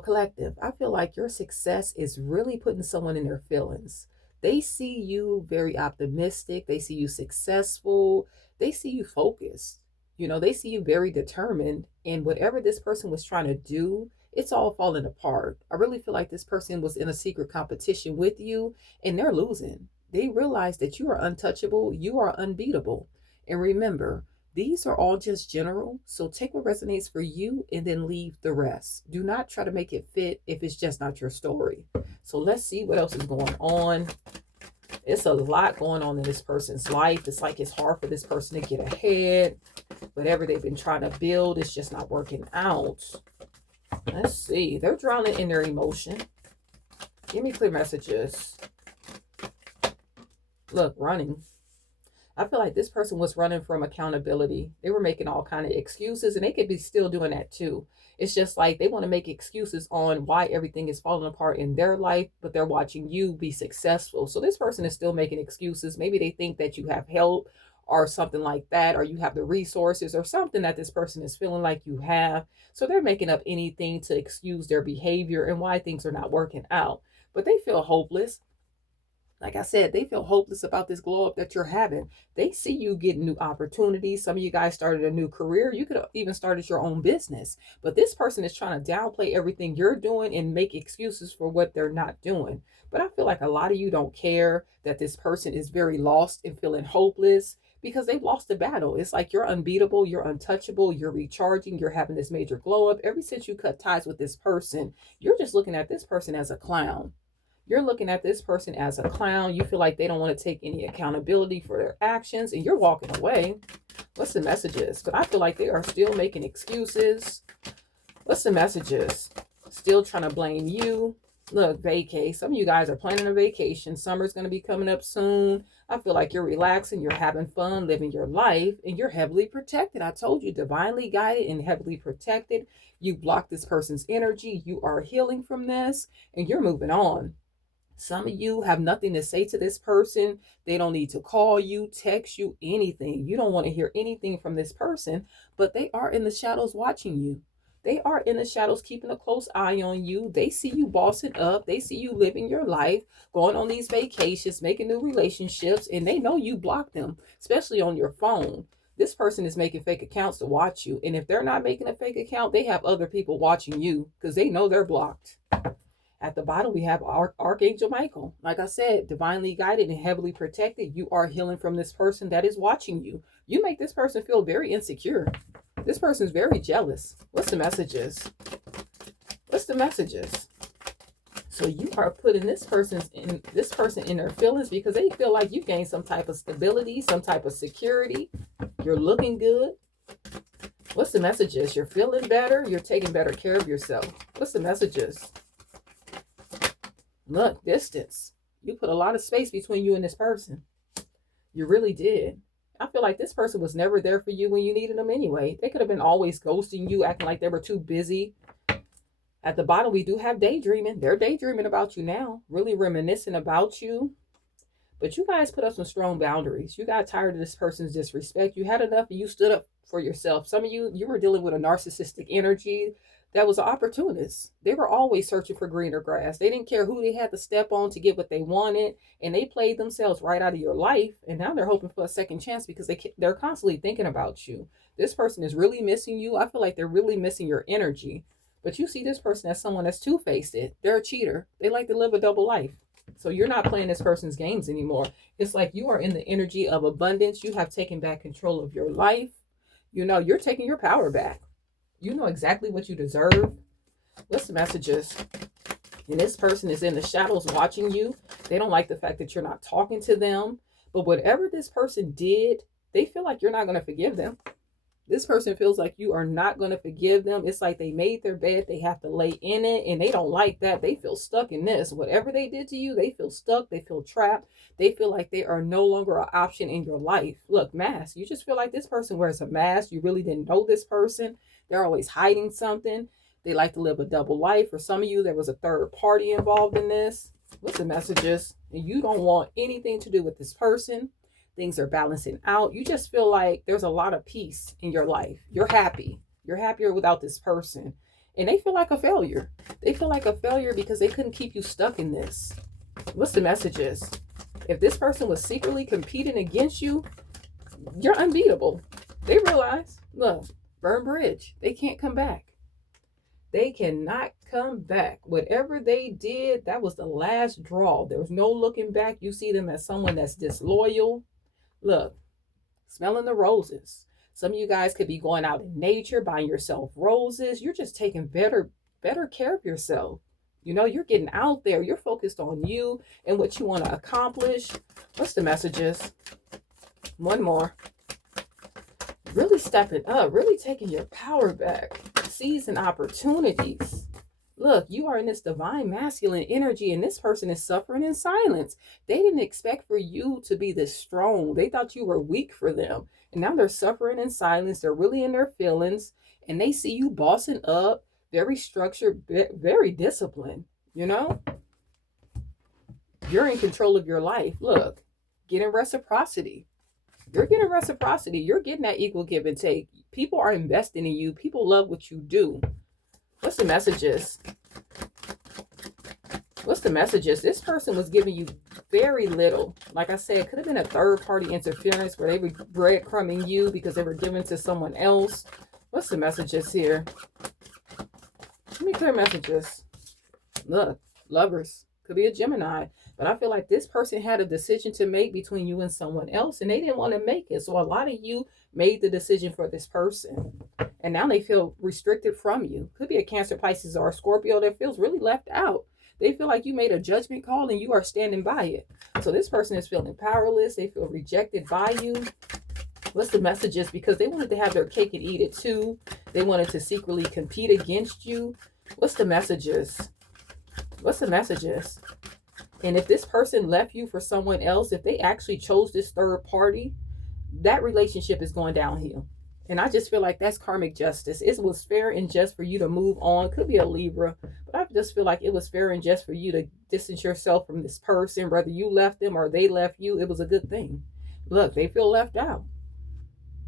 Collective, I feel like your success is really putting someone in their feelings. They see you very optimistic, they see you successful, they see you focused. They see you very determined, and whatever this person was trying to do, it's all falling apart. I really feel like this person was in a secret competition with you, and they're losing. They realize that you are untouchable, you are unbeatable. And remember, these are all just general, so take what resonates for you and then leave the rest. Do not try to make it fit if it's just not your story. So let's see what else is going on. It's a lot going on in this person's life. It's like it's hard for this person to get ahead. Whatever they've been trying to build is just not working out. Let's see. They're drowning in their emotion. Give me clear messages. Look, running. I feel like this person was running from accountability. They were making all kind of excuses, and they could be still doing that too. It's just like they want to make excuses on why everything is falling apart in their life, but they're watching you be successful. So this person is still making excuses. Maybe they think that you have help or something like that, or you have the resources or something that this person is feeling like you have. So they're making up anything to excuse their behavior and why things are not working out. But they feel hopeless. Like I said, they feel hopeless about this glow up that you're having. They see you getting new opportunities. Some of you guys started a new career. You could have even started your own business. But this person is trying to downplay everything you're doing and make excuses for what they're not doing. But I feel like a lot of you don't care that this person is very lost and feeling hopeless because they've lost the battle. It's like you're unbeatable, you're untouchable, you're recharging, you're having this major glow up. Ever since you cut ties with this person, you're just looking at this person as a clown. You're looking at this person as a clown. You feel like they don't want to take any accountability for their actions and you're walking away. What's the messages? But I feel like they are still making excuses. What's the messages? Still trying to blame you. Look, vacay. Some of you guys are planning a vacation. Summer's going to be coming up soon. I feel like you're relaxing, you're having fun, living your life, and you're heavily protected. I told you, divinely guided and heavily protected. You block this person's energy. You are healing from this, and you're moving on. Some of you have nothing to say to this person. They don't need to call you, text you, anything. You don't want to hear anything from this person, but they are in the shadows watching you. They are in the shadows keeping a close eye on you. They see you bossing up. They see you living your life, going on these vacations, making new relationships, and they know you block them, especially on your phone. This person is making fake accounts to watch you. And if they're not making a fake account, they have other people watching you because they know they're blocked. At the bottom, we have Archangel Michael. Like I said, divinely guided and heavily protected. You are healing from this person that is watching you. You make this person feel very insecure. This person is very jealous. What's the messages? What's the messages? So you are putting this person in their feelings because they feel like you gained some type of stability, some type of security. You're looking good. What's the messages? You're feeling better. You're taking better care of yourself. What's the messages? Look, distance. You put a lot of space between you and this person. You really did. I feel like this person was never there for you when you needed them anyway. They could have been always ghosting you, acting like they were too busy. At the bottom, we do have daydreaming. They're daydreaming about you now, really reminiscing about you. But you guys put up some strong boundaries. You got tired of this person's disrespect. You had enough and you stood up for yourself. Some of you were dealing with a narcissistic energy that was an opportunist. They were always searching for greener grass. They didn't care who they had to step on to get what they wanted. And they played themselves right out of your life. And now they're hoping for a second chance because they're constantly thinking about you. This person is really missing you. I feel like they're really missing your energy. But you see this person as someone that's two-faced. They're a cheater. They like to live a double life. So you're not playing this person's games anymore. It's like you are in the energy of abundance. You have taken back control of your life. You're taking your power back. You know exactly what you deserve. What's the messages? And this person is in the shadows watching you. They don't like the fact that you're not talking to them. But whatever this person did, they feel like you're not going to forgive them. This person feels like you are not going to forgive them. It's like they made their bed. They have to lay in it, and they don't like that. They feel stuck in this. Whatever they did to you, they feel stuck. They feel trapped. They feel like they are no longer an option in your life. Look, mask. You just feel like this person wears a mask. You really didn't know this person. They're always hiding something. They like to live a double life. For some of you, there was a third party involved in this. What's the messages? And you don't want anything to do with this person. Things are balancing out. You just feel like there's a lot of peace in your life. You're happy. You're happier without this person. And they feel like a failure. They feel like a failure because they couldn't keep you stuck in this. What's the messages? If this person was secretly competing against you, you're unbeatable. They realize, look, burn bridge. They can't come back. They cannot come back. Whatever they did, that was the last draw. There was no looking back. You see them as someone that's disloyal. Look, smelling the roses. Some of you guys could be going out in nature, buying yourself roses. You're just taking better care of yourself. You know, you're getting out there. You're focused on you and what you want to accomplish. What's the messages? One more. Really stepping up, really taking your power back, seizing opportunities. Look, you are in this divine masculine energy, and this person is suffering in silence. They didn't expect for you to be this strong. They thought you were weak for them. And now they're suffering in silence. They're really in their feelings, and they see you bossing up, very structured, very disciplined. You know, you're in control of your life. Look, getting reciprocity. You're getting reciprocity. You're getting that equal give and take. People are investing in you. People love what you do. What's the messages? What's the messages? This person was giving you very little. Like I said, it could have been a third-party interference where they were breadcrumbing you because they were giving to someone else. What's the messages here? Let me clear messages. Look, lovers. Could be a Gemini. But I feel like this person had a decision to make between you and someone else, and they didn't want to make it. So a lot of you made the decision for this person, and now they feel restricted from you. Could be a Cancer, Pisces, or a Scorpio that feels really left out. They feel like you made a judgment call and you are standing by it. So this person is feeling powerless. They feel rejected by you. What's the messages? Because they wanted to have their cake and eat it too. They wanted to secretly compete against you. What's the messages? What's the messages? And if this person left you for someone else, if they actually chose this third party, that relationship is going downhill. And I just feel like that's karmic justice. It was fair and just for you to move on. Could be a Libra, but I just feel like it was fair and just for you to distance yourself from this person. Whether you left them or they left you, it was a good thing. Look, they feel left out.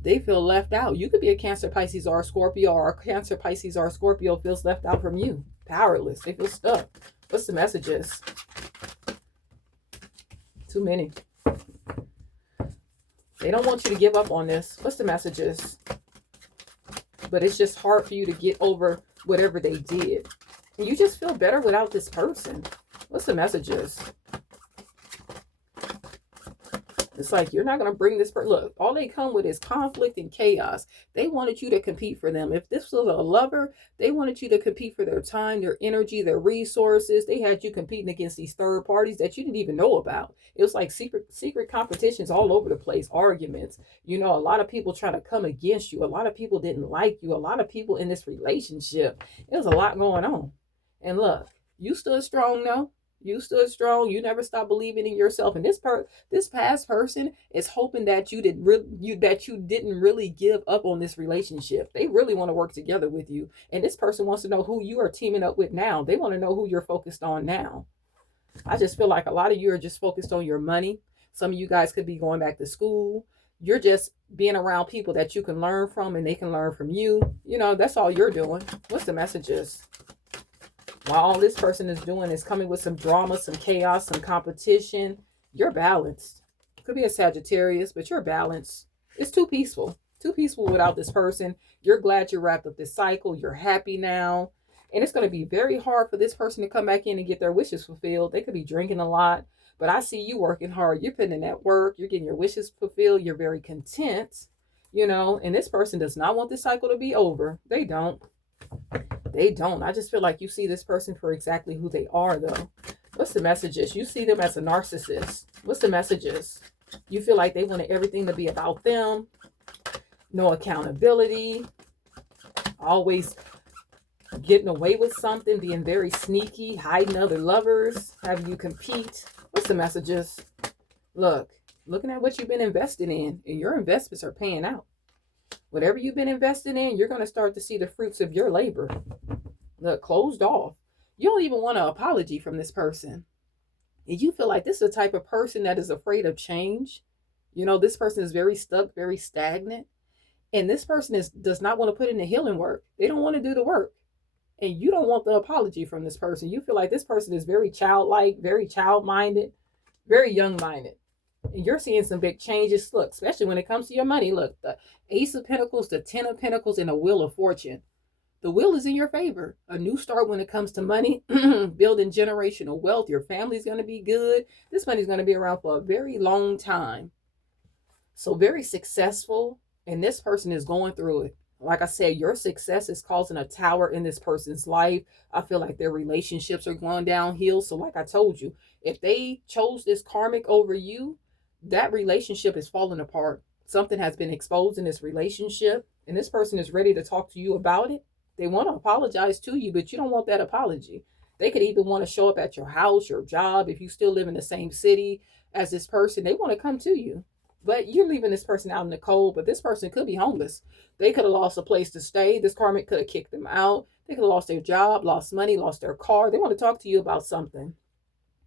They feel left out. You could be a Cancer, Pisces, or a Scorpio, or a Cancer, Pisces, or a Scorpio feels left out from you. Powerless. They feel stuck. What's the messages? Too many. They don't want you to give up on this. What's the messages? But it's just hard for you to get over whatever they did. And you just feel better without this person. What's the messages? It's like, you're not going to bring this person. Look, all they come with is conflict and chaos. They wanted you to compete for them. If this was a lover, they wanted you to compete for their time, their energy, their resources. They had you competing against these third parties that you didn't even know about. It was like secret competitions all over the place, arguments. You know, a lot of people trying to come against you. A lot of people didn't like you. A lot of people in this relationship. It was a lot going on. And look, you stood strong though. You stood strong. You never stopped believing in yourself. And this past person is hoping that you didn't really give up on this relationship. They really want to work together with you. And this person wants to know who you are teaming up with now. They want to know who you're focused on now. I just feel like a lot of you are just focused on your money. Some of you guys could be going back to school. You're just being around people that you can learn from and they can learn from you. You know, that's all you're doing. What's the messages? While all this person is doing is coming with some drama, some chaos, some competition, you're balanced. Could be a Sagittarius, but you're balanced. It's too peaceful. Too peaceful without this person. You're glad you wrapped up this cycle. You're happy now. And it's going to be very hard for this person to come back in and get their wishes fulfilled. They could be drinking a lot, but I see you working hard. You're putting in that work. You're getting your wishes fulfilled. You're very content, you know, and this person does not want this cycle to be over. They don't. They don't. I just feel like you see this person for exactly who they are, though. What's the messages? You see them as a narcissist. What's the messages? You feel like they wanted everything to be about them. No accountability. Always getting away with something. Being very sneaky. Hiding other lovers. Having you compete. What's the messages? Look. Looking at what you've been invested in. And your investments are paying out. Whatever you've been invested in, you're going to start to see the fruits of your labor. Look, closed off. You don't even want an apology from this person. And you feel like this is the type of person that is afraid of change. You know, this person is very stuck, very stagnant. And this person does not want to put in the healing work. They don't want to do the work. And you don't want the apology from this person. You feel like this person is very childlike, very child-minded, very young-minded. And you're seeing some big changes. Look, especially when it comes to your money. Look, the Ace of Pentacles, the Ten of Pentacles, and the Wheel of Fortune. The wheel is in your favor. A new start when it comes to money, building generational wealth. Your family's going to be good. This money's going to be around for a very long time. So very successful. And this person is going through it. Like I said, your success is causing a tower in this person's life. I feel like their relationships are going downhill. So like I told you, if they chose this karmic over you, that relationship is falling apart. Something has been exposed in this relationship, and this person is ready to talk to you about it. They want to apologize to you, but you don't want that apology. They could even want to show up at your house, your job. If you still live in the same city as this person, they want to come to you. But you're leaving this person out in the cold, but this person could be homeless. They could have lost a place to stay. This karmic could have kicked them out. They could have lost their job, lost money, lost their car. They want to talk to you about something.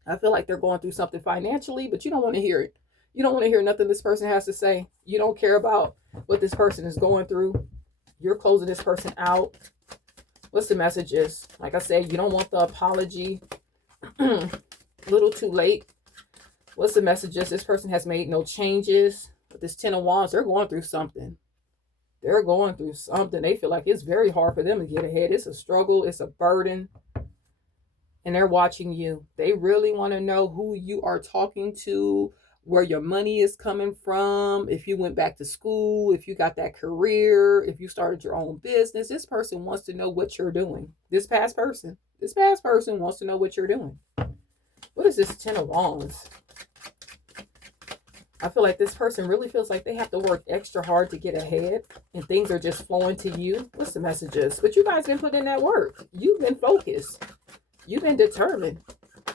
I feel like they're going through something financially, but you don't want to hear it. You don't want to hear nothing this person has to say. You don't care about what this person is going through. You're closing this person out. What's the messages? Like I said, you don't want the apology. A little too late. What's the messages? This person has made no changes. But this Ten of Wands, they're going through something. They're going through something. They feel like it's very hard for them to get ahead. It's a struggle. It's a burden. And they're watching you. They really want to know who you are talking to, where your money is coming from, if you went back to school, if you got that career, if you started your own business. This person wants to know what you're doing. This past person wants to know what you're doing. What is this Ten of Wands? I feel like this person really feels like they have to work extra hard to get ahead, and things are just flowing to you. What's the messages? But you guys been putting in that work. You've been focused. You've been determined.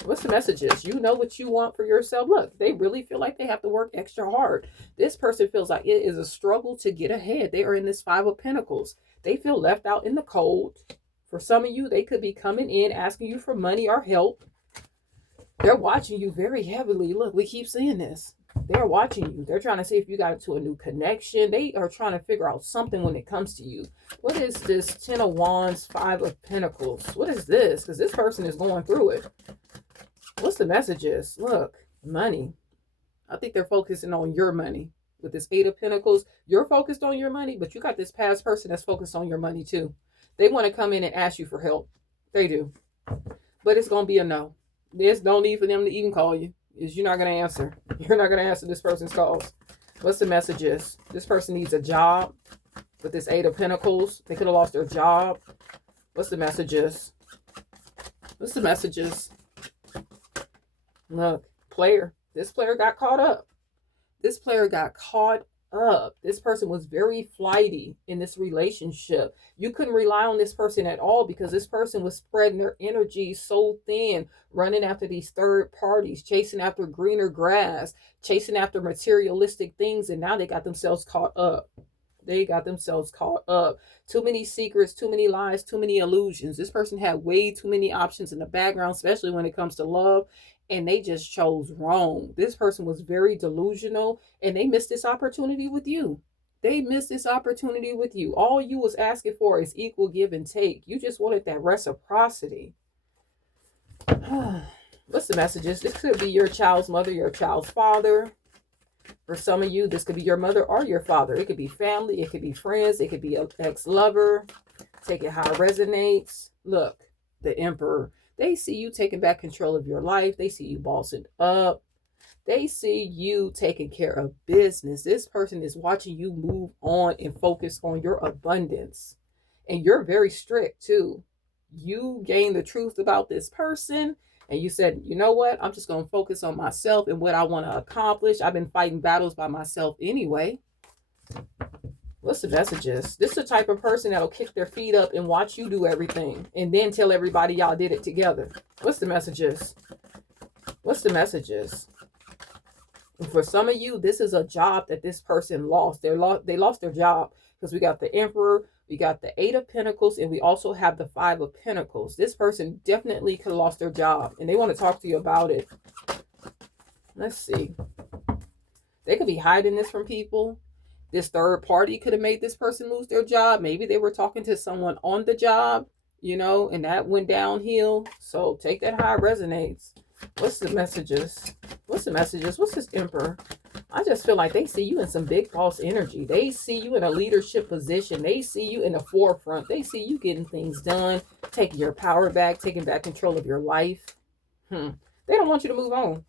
What's the messages? You know what you want for yourself. Look, they really feel like they have to work extra hard. This person feels like it is a struggle to get ahead. They are in this Five of Pentacles. They feel left out in the cold. For some of you, they could be coming in asking you for money or help. They're watching you very heavily. Look, we keep seeing this. They're watching you. They're trying to see if you got into a new connection. They are trying to figure out something when it comes to you. What is this Ten of Wands, Five of Pentacles? What is this? Because this person is going through it. What's the messages? Look, money. I think they're focusing on your money. With this Eight of Pentacles, you're focused on your money, but you got this past person that's focused on your money too. They want to come in and ask you for help. They do. But it's going to be a no. There's no need for them to even call you. You're not going to answer. You're not going to answer this person's calls. What's the messages? This person needs a job. With this Eight of Pentacles, they could have lost their job. What's the messages? What's the messages? Look, player. This player got caught up. This player got caught up. This person was very flighty in this relationship. You couldn't rely on this person at all because this person was spreading their energy so thin, running after these third parties, chasing after greener grass, chasing after materialistic things, and now they got themselves caught up. They got themselves caught up. Too many secrets, too many lies, too many illusions. This person had way too many options in the background, especially when it comes to love, and they just chose wrong. This person was very delusional, and they missed this opportunity with you. They missed this opportunity with you. All you was asking for is equal give and take. You just wanted that reciprocity. What's the messages? This could be your child's mother, your child's father. For some of you, this could be your mother or your father. It could be family. It could be friends. It could be an ex-lover. Take it how it resonates. Look, the Emperor. They see you taking back control of your life. They see you bossing up. They see you taking care of business. This person is watching you move on and focus on your abundance. And you're very strict too. You gain the truth about this person. And you said, you know what? I'm just going to focus on myself and what I want to accomplish. I've been fighting battles by myself anyway. What's the messages? This is the type of person that'll kick their feet up and watch you do everything. And then tell everybody y'all did it together. What's the messages? What's the messages? And for some of you, this is a job that this person lost. They lost their job because we got the Emperor. We got the Eight of Pentacles, and we also have the Five of Pentacles. This person definitely could have lost their job, and they want to talk to you about it. Let's see. They could be hiding this from people. This third party could have made this person lose their job. Maybe they were talking to someone on the job. you know, and that went downhill. So take that how it resonates. What's the messages? What's the messages? What's this Emperor? I just feel like they see you in some big boss energy. They see you in a leadership position. They see you in the forefront. They see you getting things done, taking your power back, taking back control of your life. They don't want you to move on.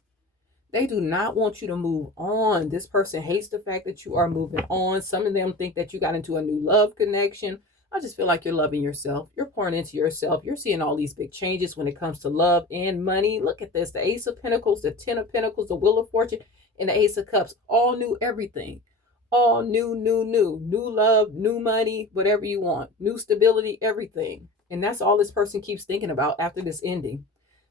They do not want you to move on. This person hates the fact that you are moving on. Some of them think that you got into a new love connection. I just feel like you're loving yourself. You're pouring into yourself. You're seeing all these big changes when it comes to love and money. Look at this. The Ace of Pentacles, the Ten of Pentacles, the Wheel of Fortune, and the Ace of Cups. All new everything. All new. New love, new money, whatever you want. New stability, everything. And that's all this person keeps thinking about after this ending.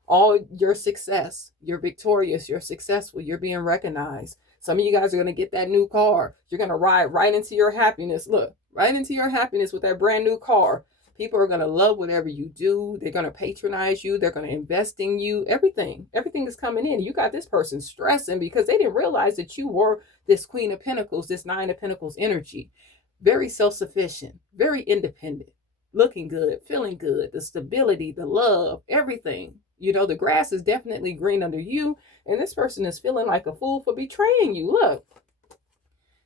All your success, you're victorious, you're successful, you're being recognized. Some of you guys are going to get that new car. You're going to ride right into your happiness. Look, right into your happiness with that brand new car. People are going to love whatever you do. They're going to patronize you. They're going to invest in you. Everything is coming in. You got this person stressing because they didn't realize that you were this Queen of Pentacles, this Nine of Pentacles energy. Very self-sufficient, very independent, looking good, feeling good, the stability, the love, everything. You know, the grass is definitely green under you. And this person is feeling like a fool for betraying you. Look,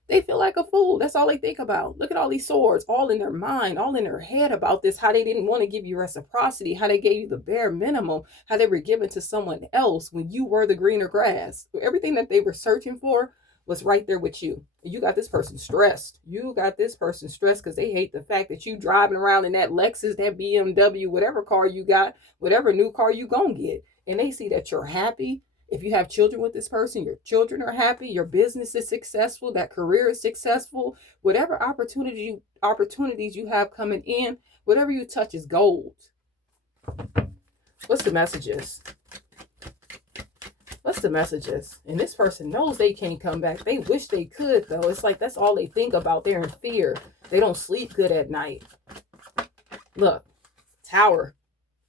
they feel like a fool. That's all they think about. Look at all these swords, all in their mind, all in their head about this. How they didn't want to give you reciprocity. How they gave you the bare minimum. How they were given to someone else when you were the greener grass. Everything that they were searching for was right there with you. You got this person stressed. You got this person stressed because they hate the fact that you driving around in that Lexus, that BMW, whatever car you got, whatever new car you gonna get. And they see that you're happy. If you have children with this person, your children are happy, your business is successful, that career is successful, whatever opportunities you have coming in, whatever you touch is gold. What's the messages? What's the messages? And this person knows they can't come back. They wish they could, though. It's like that's all they think about. They're in fear. They don't sleep good at night. Look, Tower.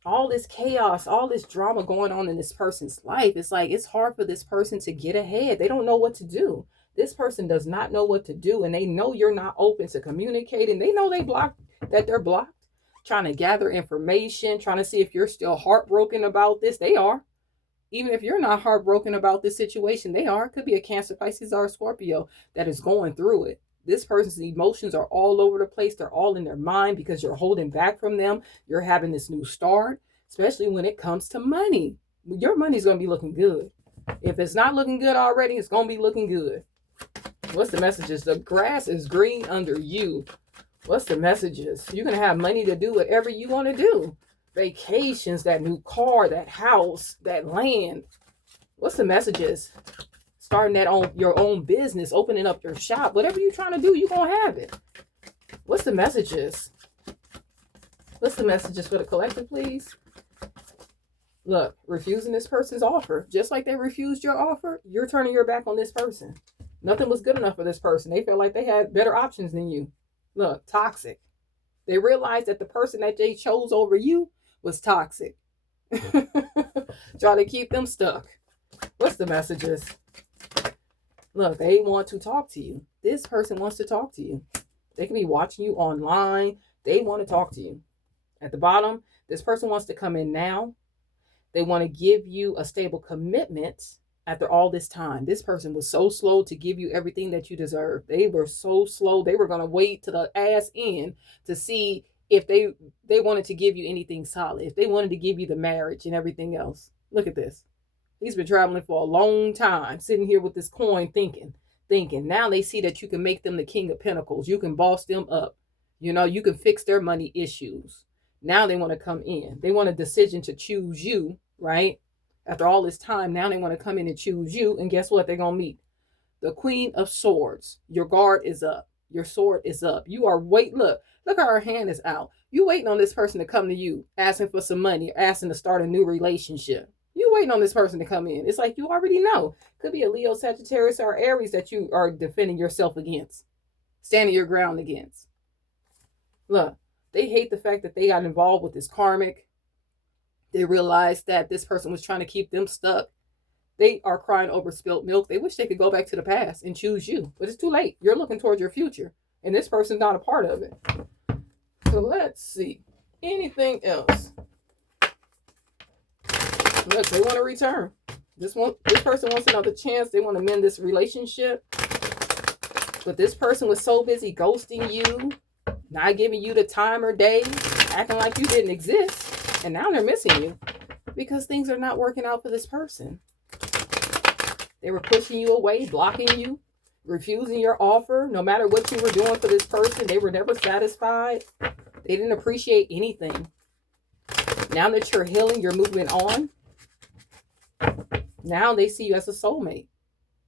All this chaos, all this drama going on in this person's life. It's like it's hard for this person to get ahead. They don't know what to do. This person does not know what to do. And they know you're not open to communicating. They know they're blocked. Trying to gather information. Trying to see if you're still heartbroken about this. They are. Even if you're not heartbroken about this situation, they are. It could be a Cancer, Pisces, or a Scorpio that is going through it. This person's emotions are all over the place. They're all in their mind because you're holding back from them. You're having this new start, especially when it comes to money. Your money's going to be looking good. If it's not looking good already, it's going to be looking good. What's the messages? The grass is green under you. What's the messages? You're going to have money to do whatever you want to do. Vacations, that new car, that house, that land. What's the messages? Starting your own business, opening up your shop, whatever you're trying to do, you're going to have it. What's the messages? What's the messages for the collective, please? Look, refusing this person's offer. Just like they refused your offer, you're turning your back on this person. Nothing was good enough for this person. They felt like they had better options than you. Look, toxic. They realized that the person that they chose over you was toxic. Try to keep them stuck. What's the messages? Look, they want to talk to you. This person wants to talk to you. They can be watching you online. They want to talk to you. At the bottom, this person wants to come in now. They want to give you a stable commitment after all this time. This person was so slow to give you everything that you deserve. They were so slow. They were going to wait to the ass end to see if they wanted to give you anything solid, if they wanted to give you the marriage and everything else. Look at this. He's been traveling for a long time, sitting here with this coin thinking. Now they see that you can make them the King of Pentacles. You can boss them up. You know, you can fix their money issues. Now they want to come in. They want a decision to choose you, right? After all this time, now they want to come in and choose you. And guess what? They're going to meet the Queen of Swords. Your guard is up. Your sword is up. You are look how her hand is out. You waiting on this person to come to you, asking for some money, or asking to start a new relationship. You waiting on this person to come in. It's like you already know. Could be a Leo, Sagittarius, or Aries that you are defending yourself against. Standing your ground against. Look, they hate the fact that they got involved with this karmic. They realized that this person was trying to keep them stuck. They are crying over spilt milk. They wish they could go back to the past and choose you. But it's too late. You're looking towards your future. And this person's not a part of it. So let's see. Anything else? Look, they want to return. This person wants another chance. They want to mend this relationship. But this person was so busy ghosting you, not giving you the time or day, acting like you didn't exist. And now they're missing you because things are not working out for this person. They were pushing you away, blocking you, refusing your offer. No matter what you were doing for this person, they were never satisfied. They didn't appreciate anything. Now that you're healing, you're moving on. Now they see you as a soulmate.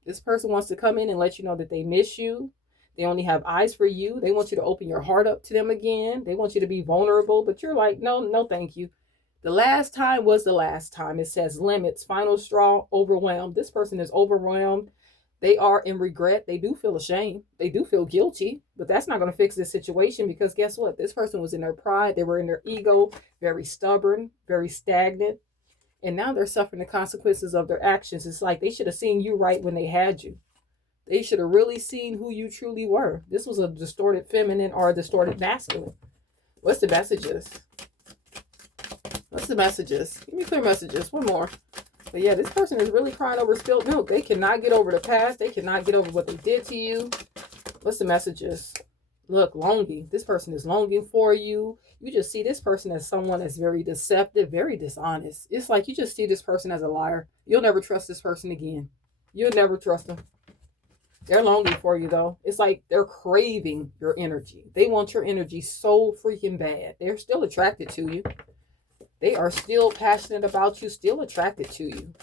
This person wants to come in and let you know that they miss you. They only have eyes for you. They want you to open your heart up to them again. They want you to be vulnerable, but you're like, no, thank you. The last time was the last time. It says limits, final straw, overwhelmed. This person is overwhelmed. They are in regret. They do feel ashamed. They do feel guilty, but that's not going to fix this situation because guess what? This person was in their pride. They were in their ego, very stubborn, very stagnant. And now they're suffering the consequences of their actions. It's like they should have seen you right when they had you. They should have really seen who you truly were. This was a distorted feminine or a distorted masculine. What's the messages? What's the messages? Give me clear messages. One more. But yeah, this person is really crying over spilled milk. They cannot get over the past. They cannot get over what they did to you. What's the messages? Look, longing. This person is longing for you. You just see this person as someone that's very deceptive, very dishonest. It's like you just see this person as a liar. You'll never trust this person again. You'll never trust them. They're longing for you, though. It's like they're craving your energy. They want your energy so freaking bad. They're still attracted to you. They are still passionate about you, still attracted to you.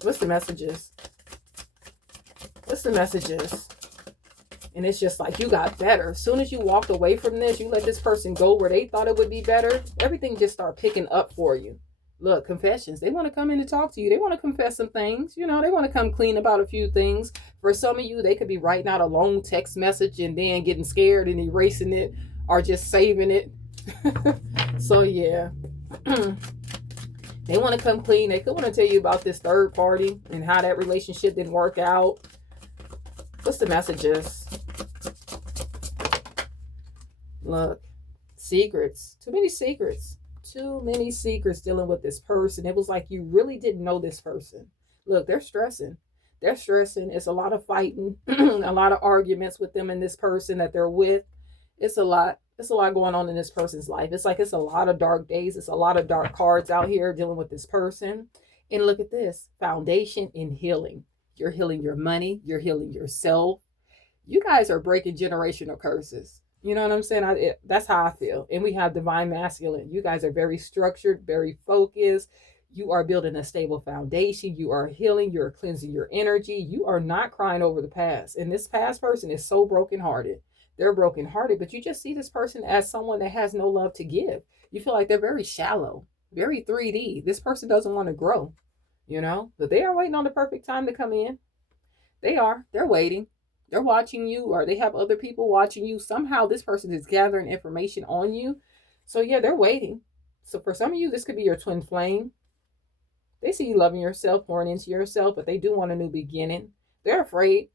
What's the messages? What's the messages? And it's just like you got better. As soon as you walked away from this, you let this person go where they thought it would be better. Everything just started picking up for you. Look, confessions. They want to come in and talk to you. They want to confess some things. You know, they want to come clean about a few things. For some of you, they could be writing out a long text message and then getting scared and erasing it or just saving it. So, yeah. They want to come clean. They could want to tell you about this third party and how that relationship didn't work out. What's the messages? Look, secrets. Too many secrets. Too many secrets dealing with this person. It was like you really didn't know this person. Look, they're stressing. They're stressing. It's a lot of fighting, a lot of arguments with them and this person that they're with. It's a lot. It's a lot going on in this person's life. It's like it's a lot of dark days. It's a lot of dark cards out here dealing with this person. And look at this. Foundation in healing. You're healing your money. You're healing yourself. You guys are breaking generational curses. You know what I'm saying? That's how I feel. And we have divine masculine. You guys are very structured, very focused. You are building a stable foundation. You are healing. You're cleansing your energy. You are not crying over the past. And this past person is so brokenhearted. They're brokenhearted, but you just see this person as someone that has no love to give. You feel like they're very shallow, very 3D. This person doesn't want to grow, you know, but they are waiting on the perfect time to come in. They are. They're waiting. They're watching you, or they have other people watching you. Somehow this person is gathering information on you. So yeah, they're waiting. So for some of you, this could be your twin flame. They see you loving yourself, pouring into yourself, but they do want a new beginning. They're afraid.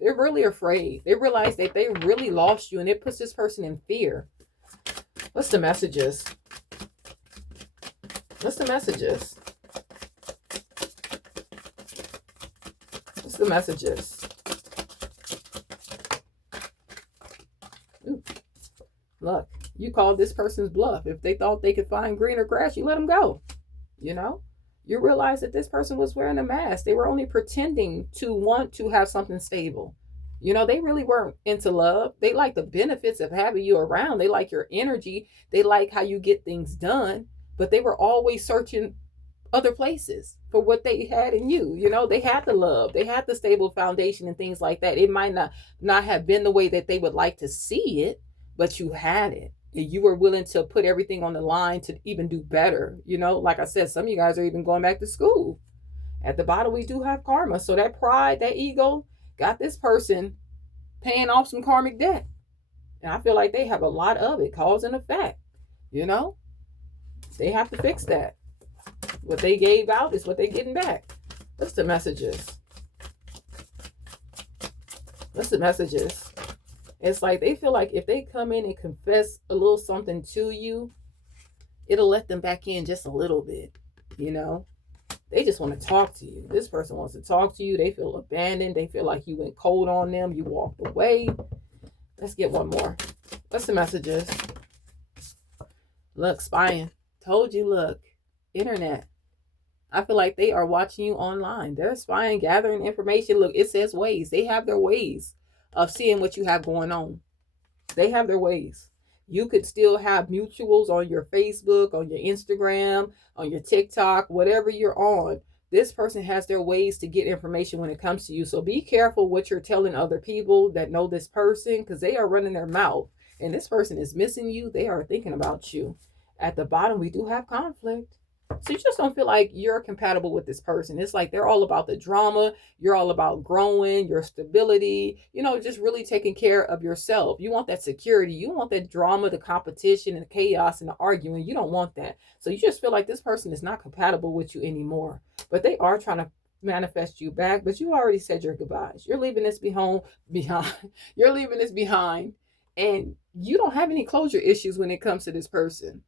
They're really afraid. They realize that they really lost you, and it puts this person in fear. What's the messages? What's the messages? What's the messages? Ooh. Look, you called this person's bluff. If they thought they could find greener grass, you let them go. You know? You realize that this person was wearing a mask. They were only pretending to want to have something stable. You know, they really weren't into love. They like the benefits of having you around. They like your energy. They like how you get things done. But they were always searching other places for what they had in you. You know, they had the love. They had the stable foundation and things like that. It might not have been the way that they would like to see it, but you had it. And you were willing to put everything on the line to even do better. You know, like I said, some of you guys are even going back to school. At the bottom, we do have karma. So that pride, that ego got this person paying off some karmic debt. And I feel like they have a lot of it, cause and effect. You know, they have to fix that. What they gave out is what they're getting back. What's the messages? What's the messages? It's like they feel like if they come in and confess a little something to you, it'll let them back in just a little bit, you know. They just want to talk to you. This person wants to talk to you. They feel abandoned. They feel like you went cold on them. You walked away. Let's get one more. What's the messages? Look, spying. Told you, look. Internet. I feel like they are watching you online. They're spying, gathering information. Look, it says ways. They have their ways of seeing what you have going on. They have their ways. You could still have mutuals on your Facebook, on your Instagram, on your TikTok, whatever you're on. This person has their ways to get information when it comes to you. So be careful what you're telling other people that know this person, because they are running their mouth. And this person is missing you. They are thinking about you. At the bottom, we do have conflict. So you just don't feel like you're compatible with this person. It's like they're all about the drama. You're all about growing, your stability, just really taking care of yourself. You want that security. You want that drama, the competition, and the chaos and the arguing. You don't want that. So you just feel like this person is not compatible with you anymore. But they are trying to manifest you back. But you already said your goodbyes. You're leaving this behind. You're leaving this behind. And you don't have any closure issues when it comes to this person.